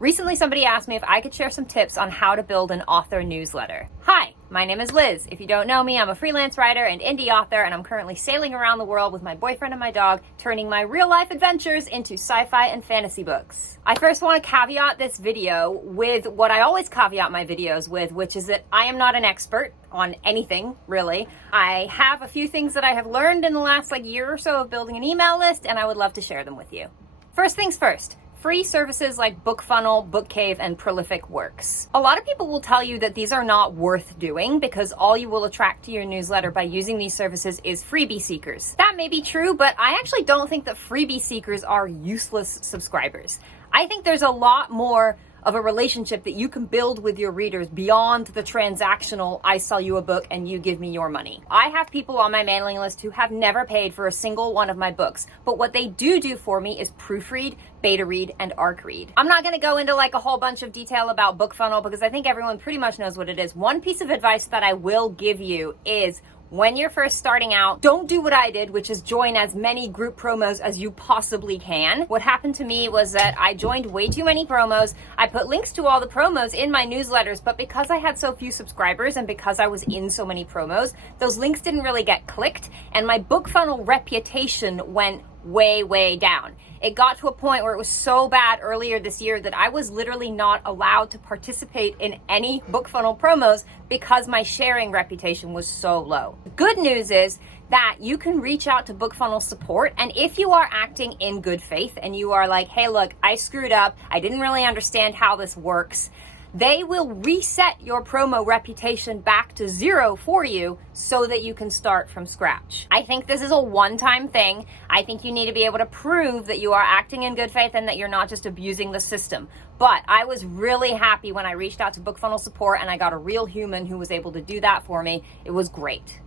Recently, somebody asked me if I could share some tips on how to build an author newsletter. Hi, my name is Liz. If you don't know me, I'm a freelance writer and indie author, and I'm currently sailing around the world with my boyfriend and my dog, turning my real-life adventures into sci-fi and fantasy books. I first want to caveat this video with what I always caveat my videos with, which is that I am not an expert on anything, really. I have a few things that I have learned in the last year or so of building an email list, and I would love to share them with you. First things first. Free services like BookFunnel, BookCave, and Prolific Works. A lot of people will tell you that these are not worth doing because all you will attract to your newsletter by using these services is freebie seekers. That may be true, but I actually don't think that freebie seekers are useless subscribers. I think there's a lot more of a relationship that you can build with your readers beyond the transactional, I sell you a book and you give me your money. I have people on my mailing list who have never paid for a single one of my books, but what they do for me is proofread, beta read, and arc read. I'm not going to go into a whole bunch of detail about BookFunnel because I think everyone pretty much knows what it is. One piece of advice that I will give you is when you're first starting out, don't do what I did, which is join as many group promos as you possibly can. What happened to me was that I joined way too many promos. I put links to all the promos in my newsletters, but because I had so few subscribers and because I was in so many promos, those links didn't really get clicked, and my BookFunnel reputation went way down. It got to a point where it was so bad earlier this year that I was literally not allowed to participate in any BookFunnel promos because my sharing reputation was so low. The good news is that you can reach out to BookFunnel support, and if you are acting in good faith and you are like, hey look, I screwed up, I didn't really understand how this works, they will reset your promo reputation back to 0 for you so that you can start from scratch. I think this is a one-time thing. I think you need to be able to prove that you are acting in good faith and that you're not just abusing the system. But I was really happy when I reached out to BookFunnel support and I got a real human who was able to do that for me. It was great.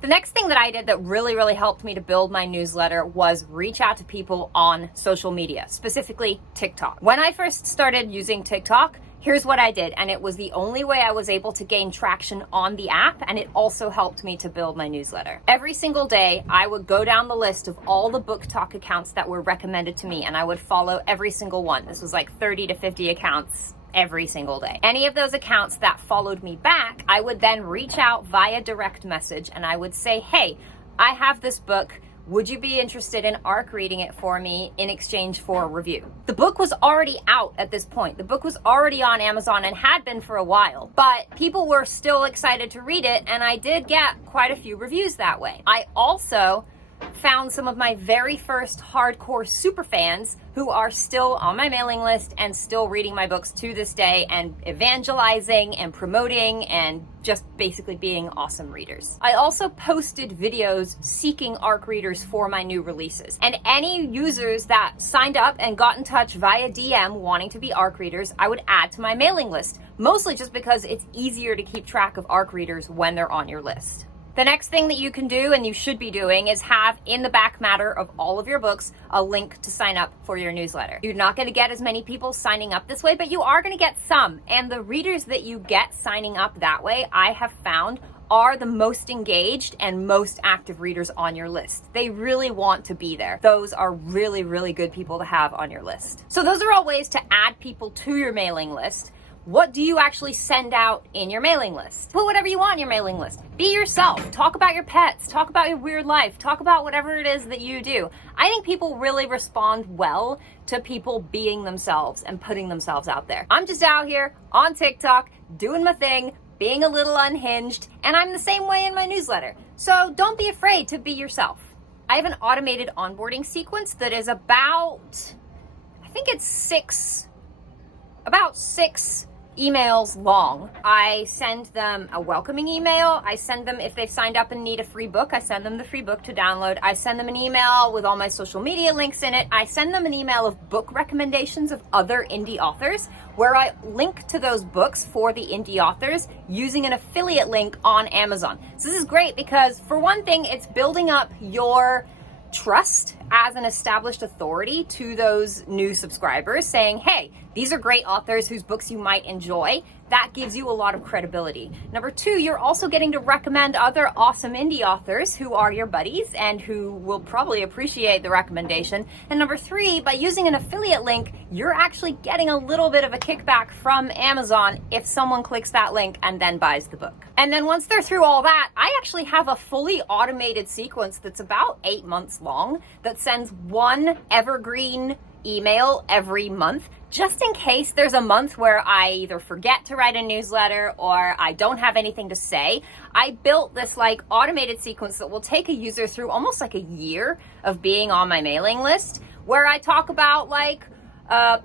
The next thing that I did that really helped me to build my newsletter was reach out to people on social media, specifically TikTok. When I first started using TikTok, here's what I did, and it was the only way I was able to gain traction on the app, and it also helped me to build my newsletter. Every single day, I would go down the list of all the book talk accounts that were recommended to me, and I would follow every single one. This was 30 to 50 accounts every single day. Any of those accounts that followed me back, I would then reach out via direct message and I would say, hey, I have this book. Would you be interested in arc reading it for me in exchange for a review? The book was already out at this point. The book was already on Amazon and had been for a while, but people were still excited to read it, and I did get quite a few reviews that way. I also found some of my very first hardcore super fans who are still on my mailing list and still reading my books to this day and evangelizing and promoting and just basically being awesome readers. I also posted videos seeking ARC readers for my new releases, and any users that signed up and got in touch via DM wanting to be ARC readers, I would add to my mailing list, mostly just because it's easier to keep track of ARC readers when they're on your list. The next thing that you can do, and you should be doing, is have in the back matter of all of your books a link to sign up for your newsletter. You're not going to get as many people signing up this way, but you are going to get some. And the readers that you get signing up that way, I have found, are the most engaged and most active readers on your list. They really want to be there. Those are really good people to have on your list. So those are all ways to add people to your mailing list. What do you actually send out in your mailing list? Put whatever you want in your mailing list. Be yourself. Talk about your pets. Talk about your weird life. Talk about whatever it is that you do. I think people really respond well to people being themselves and putting themselves out there. I'm just out here on TikTok doing my thing, being a little unhinged, and I'm the same way in my newsletter. So don't be afraid to be yourself. I have an automated onboarding sequence that is about 6 emails long. I send them a welcoming email. I send them, if they've signed up and need a free book, I send them the free book to download. I send them an email with all my social media links in it. I send them an email of book recommendations of other indie authors where I link to those books for the indie authors using an affiliate link on Amazon. So this is great because, for one thing, it's building up your trust as an established authority to those new subscribers, saying, hey, these are great authors whose books you might enjoy. That gives you a lot of credibility. Number two, you're also getting to recommend other awesome indie authors who are your buddies and who will probably appreciate the recommendation. And number three, by using an affiliate link, you're actually getting a little bit of a kickback from Amazon if someone clicks that link and then buys the book. And then once they're through all that, I actually have a fully automated sequence that's about 8 months long that sends one evergreen email every month, just in case there's a month where I either forget to write a newsletter or I don't have anything to say. I built this like automated sequence that will take a user through almost like a year of being on my mailing list, where I talk about like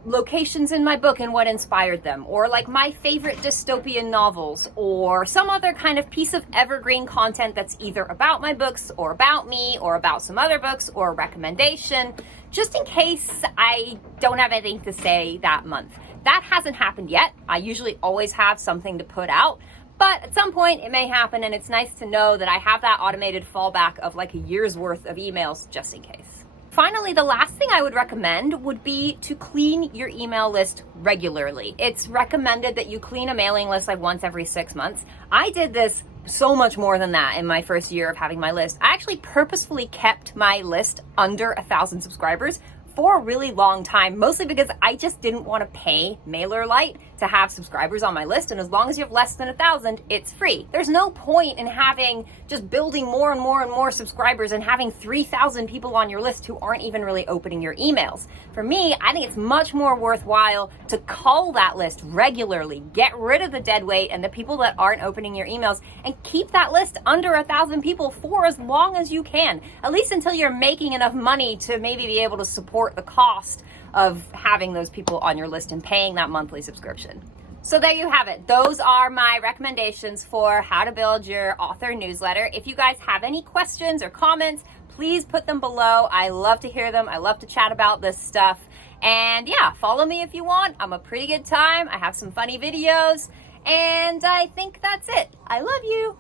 locations in my book and what inspired them, or like my favorite dystopian novels, or some other kind of piece of evergreen content that's either about my books or about me or about some other books or a recommendation, just in case I don't have anything to say that month. That hasn't happened yet. I usually always have something to put out, but at some point it may happen, and it's nice to know that I have that automated fallback of like a year's worth of emails just in case. Finally, the last thing I would recommend would be to clean your email list regularly. It's recommended that you clean a mailing list like once every 6 months. I did this so much more than that in my first year of having my list. I actually purposefully kept my list under 1,000 subscribers for a really long time, mostly because I just didn't want to pay MailerLite to have subscribers on my list, and as long as you have less than 1,000, it's free. There's no point in having just building more and more and more subscribers and having 3,000 people on your list who aren't even really opening your emails. For me, I think it's much more worthwhile to cull that list regularly, get rid of the dead weight and the people that aren't opening your emails, and keep that list under 1,000 people for as long as you can, at least until you're making enough money to maybe be able to support the cost of having those people on your list and paying that monthly subscription. So there you have it. Those are my recommendations for how to build your author newsletter. If you guys have any questions or comments, please put them below. I love to hear them. I love to chat about this stuff. And yeah, follow me if you want. I'm a pretty good time. I have some funny videos. And I think that's it. I love you.